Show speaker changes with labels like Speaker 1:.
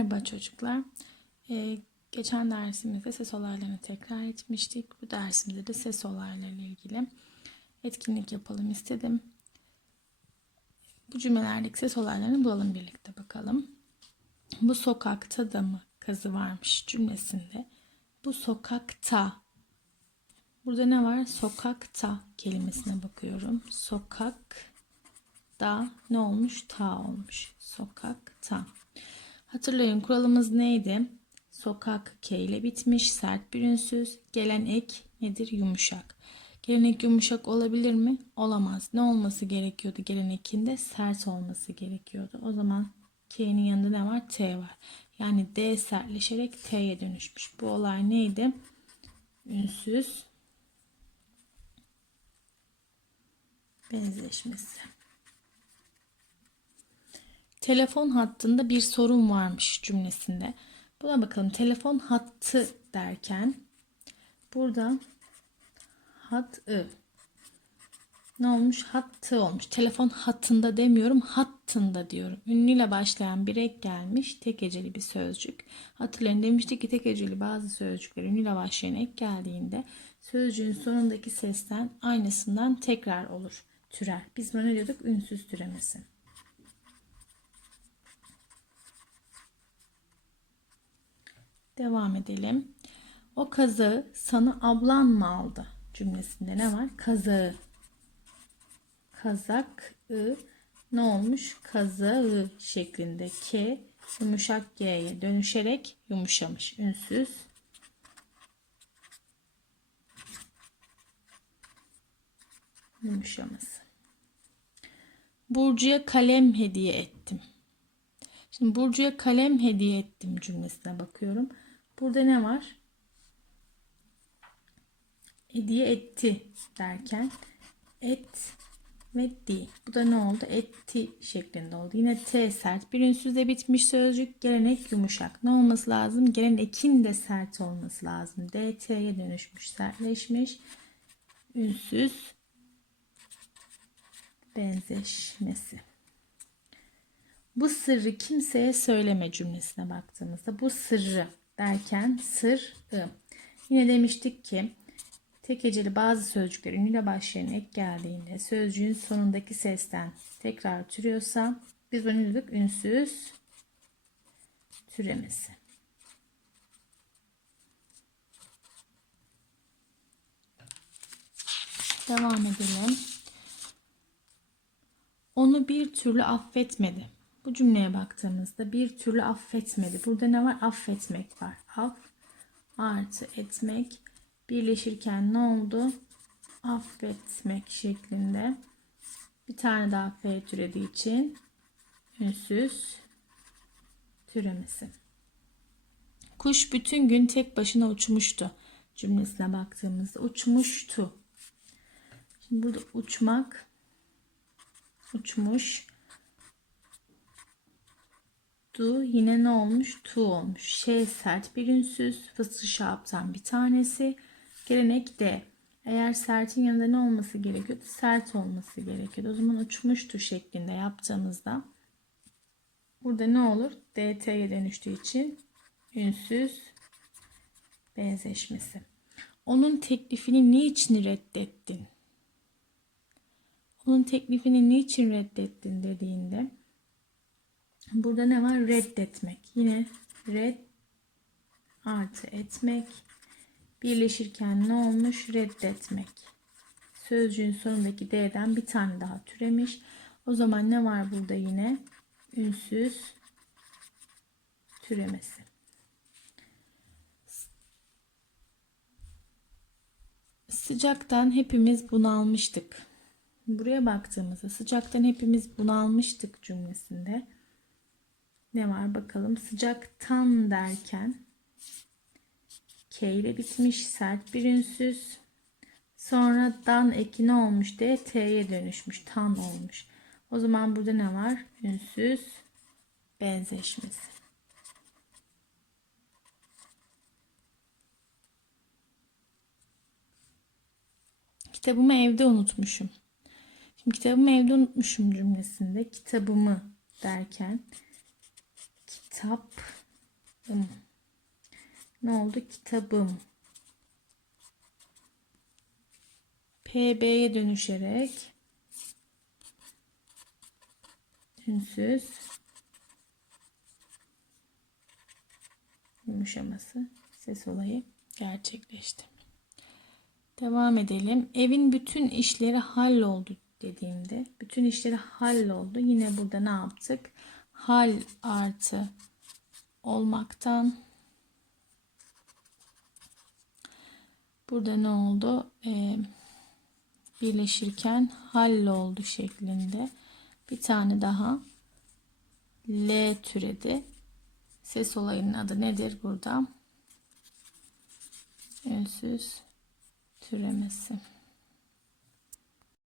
Speaker 1: Merhaba çocuklar. Ee, geçen dersimizde ses olaylarını tekrar etmiştik. Bu dersimizde de ses olayları ile ilgili etkinlik yapalım istedim. Bu cümlelerdeki ses olaylarını bulalım birlikte bakalım. Bu sokakta da mı kazı varmış cümlesinde. Bu sokakta. Burada ne var? Sokakta kelimesine bakıyorum. Sokakta ne olmuş? Ta olmuş. Sokakta. Hatırlayın kuralımız neydi? Sokak K ile bitmiş, sert bir ünsüz. Gelen ek nedir? Yumuşak. Gelen ek yumuşak olabilir mi? Olamaz. Ne olması gerekiyordu gelen ekinde? Sert olması gerekiyordu. O zaman K'nin yanında ne var? T var. Yani D sertleşerek T'ye dönüşmüş. Bu olay neydi? Ünsüz benzeşmesi. Telefon hattında bir sorun varmış cümlesinde. Buna bakalım. Telefon hattı derken burada hattı ne olmuş? Hattı olmuş. Telefon hattında demiyorum, hattında diyorum. Ünlüyle başlayan bir ek gelmiş. Tek heceli bir sözcük. Hatırlayın demiştik ki tek heceli bazı sözcükler ünlüyle başlayan ek geldiğinde sözcüğün sonundaki sesten aynısından tekrar olur. Türer. Biz buna diyorduk? Ünsüz türemesi. Devam edelim. O kazağı sana ablan mı aldı? Cümlesinde ne var? Kazağı. Kazak ı ne olmuş? Kazağı şeklinde K yumuşak G'ye dönüşerek yumuşamış. Ünsüz. Yumuşaması. Burcu'ya kalem hediye ettim. Şimdi Burcu'ya kalem hediye ettim cümlesine bakıyorum. Burada ne var? Hediye etti derken et ve di. Bu da ne oldu? Etti şeklinde oldu. Yine t sert. Bir ünsüzle bitmiş sözcük. Gelenek yumuşak. Ne olması lazım? Gelen ekin de sert olması lazım. D t'ye dönüşmüş. Sertleşmiş. Ünsüz benzeşmesi. Bu sırrı kimseye söyleme cümlesine baktığımızda bu sırrı derken sır. Yine demiştik ki tek bazı sözcükler ünlüyle başlayan ek geldiğinde sözcüğün sonundaki sesten tekrar türüyorsa biz ne dedik? Ünsüz türemesi. Devam edelim. Onu bir türlü affetmedi. Bu cümleye baktığımızda bir türlü affetmedi. Burada ne var? Affetmek var. Af artı etmek birleşirken ne oldu? Affetmek şeklinde. Bir tane daha F türediği için ünsüz türemesi. Kuş bütün gün tek başına uçmuştu. Cümlesine baktığımızda uçmuştu. Şimdi burada uçmak uçmuş du yine ne olmuş? Tu olmuş. Şey sert bir ünsüz. Fıstık şaptan bir tanesi. Gelenek de. Eğer sertin yanında ne olması gerekiyordu? Sert olması gerekiyordu. O zaman uçmuştu şeklinde yaptığımızda burada ne olur? DT'ye dönüştüğü için ünsüz benzeşmesi. Onun teklifini niçin reddettin? Onun teklifini niçin reddettin dediğinde Burada ne var? Reddetmek. Yine red artı etmek. Birleşirken ne olmuş? Reddetmek. Sözcüğün sonundaki D'den bir tane daha türemiş. O zaman ne var burada yine? Ünsüz türemesi. Sıcaktan hepimiz bunalmıştık. Buraya baktığımızda sıcaktan hepimiz bunalmıştık cümlesinde ne var bakalım. Sıcaktan derken K ile bitmiş sert bir ünsüz. Sonra dan eki ne olmuş diye T'ye dönüşmüş. Tan olmuş. O zaman burada ne var? Ünsüz benzeşmesi. Kitabımı evde unutmuşum. Şimdi kitabımı evde unutmuşum cümlesinde kitabımı derken kitap Ne oldu? Kitabım. PB'ye dönüşerek ünsüz yumuşaması ses olayı gerçekleşti. Devam edelim. Evin bütün işleri halloldu dediğimde bütün işleri halloldu. Yine burada ne yaptık? Hal artı olmaktan burada ne oldu? Ee, birleşirken halloldu şeklinde. Bir tane daha L türedi. Ses olayının adı nedir burada? Ünsüz türemesi.